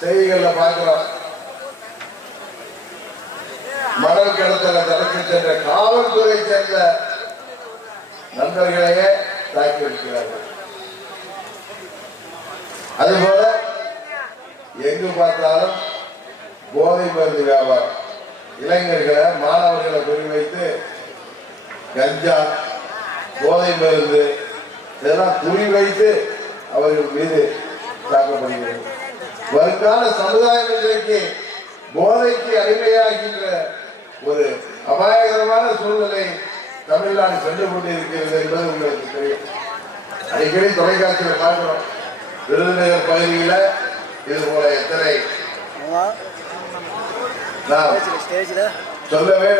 செய்திகள்ல பார்க்கிறோம். மணல் கடத்தல தடுக்க சென்ற காவல்துறை சேர்ந்த நண்பர்களையே தாக்கி இருக்கிறார்கள். அதுபோல எங்கு பார்த்தாலும் போதை மருந்து வியாபாரம். இளைஞர்களை மாணவர்களை குறிவைத்து கஞ்சா போதை மருந்து இதெல்லாம் குறிவைத்து அவர்கள் மீது தாக்கப்படுகிறது. வருங்கால சமுதாயம் இன்றைக்கு போதைக்கு அடிமையாகின்ற ஒரு அபாயகரமான சூழ்நிலை தமிழ்நாடு சென்று கொண்டிருக்கிறது என்பது உங்களுக்கு தெரியும். அடிக்கடி தொலைக்காட்சியில் பார்க்கிறோம். விருதுநகர் பகுதியில இது போல எத்தனை சொல்லவே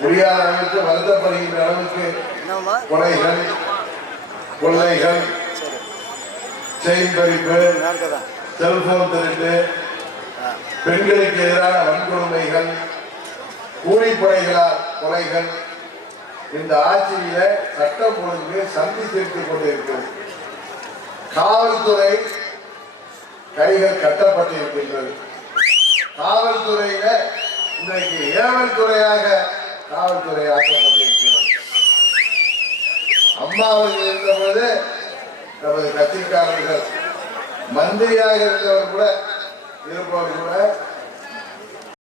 முடியாத அளவுக்கு வருத்தப்படுகின்ற அளவுக்கு கொலைகள் கொள்ளைகள் செயின் பறிப்பு செல்போன் திருட்டு பெண்களுக்கு எதிரான வன்கொடுமைகள் கூலிப்படைகளால் கொலைகள் இந்த ஆட்சியில சட்டம் ஒழுங்கு சந்தி சேர்த்துக் கொண்டிருக்கிறது. காவல்துறை கைகள் கட்டப்பட்டிருக்கின்றது. காவல்துறையில இன்றைக்கு ஏவல் துறையாக காவல்துறை ஆக்கப்பட்டிருக்கிறது. அம்மா அவர்கள் இருந்தபோது நமது கட்சிக்காரர்கள் மந்திரியாக இருந்தவர் கூட இருப்பவர் கூட